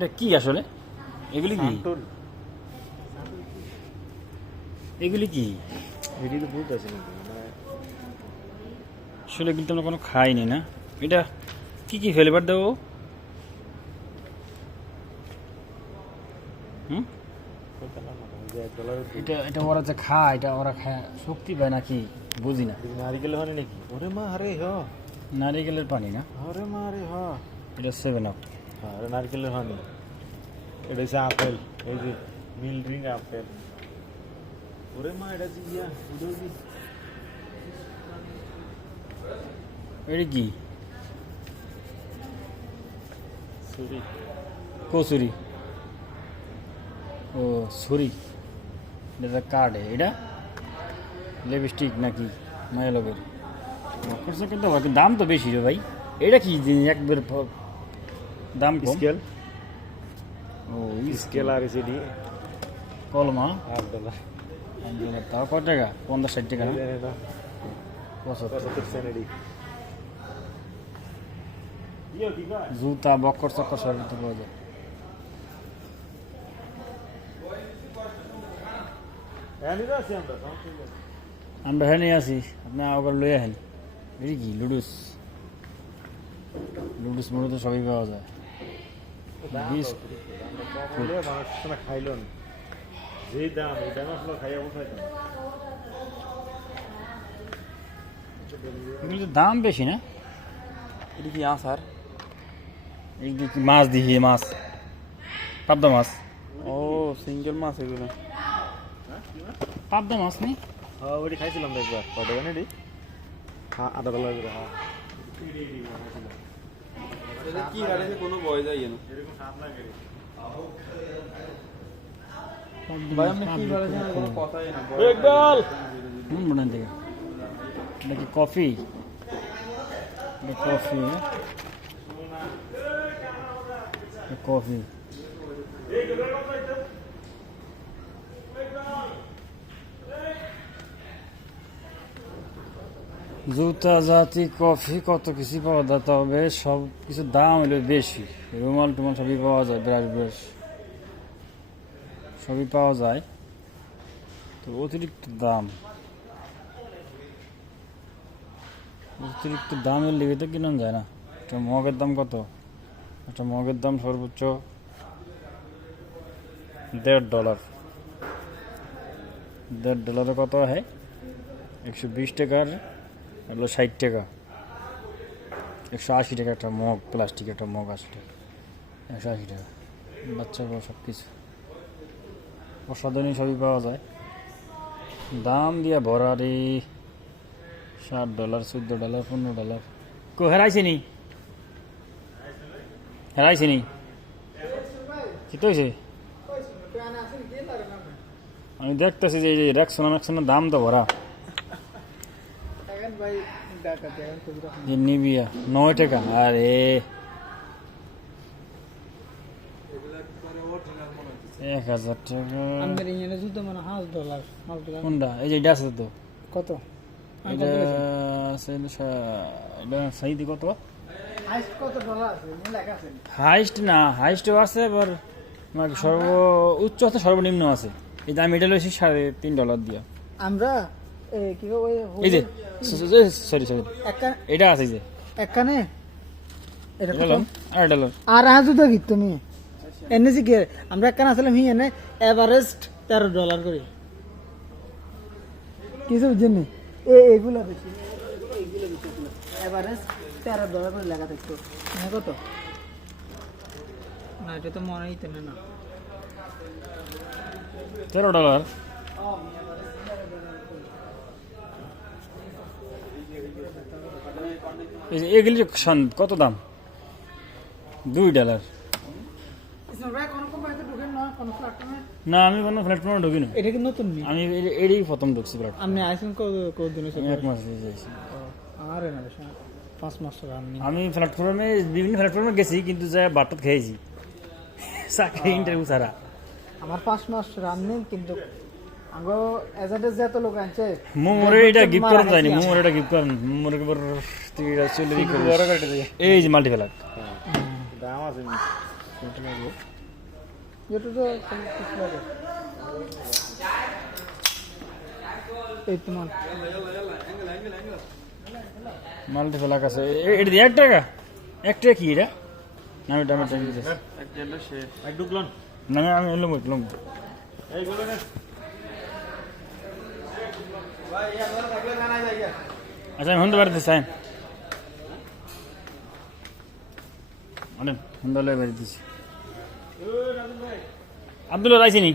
এটা কি আসলে? এগুলি কি? এগুলি কি? এটি তো বুঝতে আছে না মানে আসলে এগুলি তো আমরা কোনো খাইনি না। এটা কি কি ফ্লেভার দেবো? হুম, এটা এটা ওরা যে খায়, এটা ওরা খায় শক্তি পায় নাকি বুঝি না। নারিকেল হয় নাকি? ওরে মা আরে হ নারিকেলের পানি না, ওরে মা আরে হ এটা 7 আপ। হ্যাঁ এটা নারকেলের হানি, এটা হচ্ছে আপেল, এই যে মিল ড্রিঙ্ক আপেল। ওরে মা এটা যে ইয়া উদয় কি এটা কি? সরি কচুরি। ও ছুরি, এটা কার্ড। এটা লিপস্টিক নাকি মায়া লোকের খরচা কিন্তু আবার দাম তো বেশি রে ভাই। এটা কি জিনিস একবার দাম কম? স্কেল ও স্কেল আর এসিডি কলমা $8 তাও কত টাকা? 50-60 টাকা না? এটা না 75। 75 সেন্ট এডি জুতা বক্কর চক্কর সব কিছু পাওয়া যায়। এনি তো আছে আমরা আমরা হ্যাঁ নিয়ে আসি, আপনি আবার লই আহেন। এটা কি? লুডুস। লুডুস মুড়ো তো সবই পাওয়া যায়। বিশ বলে মানুষ না খাইলো না, যে দাম এই দাম আসলে খাইয়া বসাই না। এগুলো তো দাম বেশি না? এটা কি আচার? এগুলো কি মাছ দিয়ে? মাছ পাবদা মাছ। ও সিঙ্গেল মাছ এগুলো। পাবদা মাছ নেই? হ্যাঁ ওইটি খাইছিলাম তো একবার, কত টাকা নেই? হ্যাঁ $8 করে। হ্যাঁ এটা কি গাড়িতে কোনো বয় যায় না। এরকম স্বাদ লাগে রে। ভাই আপনি কি গাড়িতে কোনো কথাই না। একদল হুম, বলেন থেকে এটা কি কফি? এটা কফি, এটা কফি। জুতা জাতি কফি কত কিছু পাওয়া যায়, তবে সব কিছু দাম হলো বেশি। রুমাল টুমাল সবই পাওয়া যায়, ব্রাশ ব্রাশ সবই পাওয়া যায়, তো অতিরিক্ত দাম। অতিরিক্ত দামের লেগে তো কিনা যায় না। একটা মগের দাম কত? একটা মগের দাম সর্বোচ্চ $1.5। $1.5 কত হয়? 120 টাকার হলো 60 টাকা। 180 টাকা একটা মগ, প্লাস্টিক একটা মগ 80 টাকা, 180 টাকা। বাচ্চা বড় সব কিছু অসাধারণ সবই পাওয়া যায়, দাম দিয়া ভরা রে। $7, $14, $15। কো হেরাইছে নি? হেরাইছে নি? কি তো হয়েছে? আমি দেখতেছি যে এই রেকশন ম্যাকশনের দাম তো ভরা। যে নিবিয়া 9 টাকা। আরে 1000 টাকা। আমাদের ইংরেজি জুতো মানে $5 কোনটা? এই যে এটা আছে তো, কত? এটা আছে এটা সাইদি কত? হাইস্ট কত ডলার আছে লেখা আছে? হাইস্ট না, হাইস্টও আছে আবার সর্ব উচ্চ আছে, সর্বনিম্ন আছে। এই যে আমি এটা লইছি $3.5 দিয়া। আমরা কি ওই এই যে সরি একখানে এটা আছে এই যে একখানে এটা কত? $8। আর জুতো কি তুমি এনে কি আমরা একখানে আসলে হি এনে এভারেস্ট $13 করে কিছু বুঝছেন নি? এইগুলো বেশি, এইগুলো বেশি এভারেস্ট $13 করে লেখা থাকতো। না কত? না এটা তো মনেই তো না। $13। এই যে এগুলি কত দাম? $2। না, আমি কোনো প্ল্যাটফর্মে ঢুকি না। এটা কি নতুন নি? আমি এটাই প্রথম ঢুকছি প্ল্যাটফর্ম। আপনি আইসেন কতদিন আমি 1 মাস হয়ে যাইছি। আরে না 5 মাস রানি। আমি প্ল্যাটফর্মে বিভিন্ন প্ল্যাটফর্মে গেছি, কিন্তু যা বাটত খেয়েছি চাকরি ইন্টারভিউ ছাড়া। আমার 5 মাস রান নেই, কিন্তু আগো এজেন্টে যত লোক আছে মোমরে এটা গিফট করেন যায়নি। মোমরে এটা গিফট করেন, মোমরে একবার তুই চলে এই যে মাল্টিপ্লাক দাম আছে কত লাগবে এটা তো কিছু লাগে এই তোমার মালটি ফেলা কাছে এটা দিয়ে 1 টাকা 1 টাকা কি এটা না আমি টাকা দিতেছি এক জেলা শেষ এক ঢুকলন না না আমি এলাম এলাম এইগুলো না আচ্ছা আমি হন্দা বাড়িতে চাই অনেক হন্দা লয়ে বাড়িতেছি আব্দুল্লাহ রাইছিনি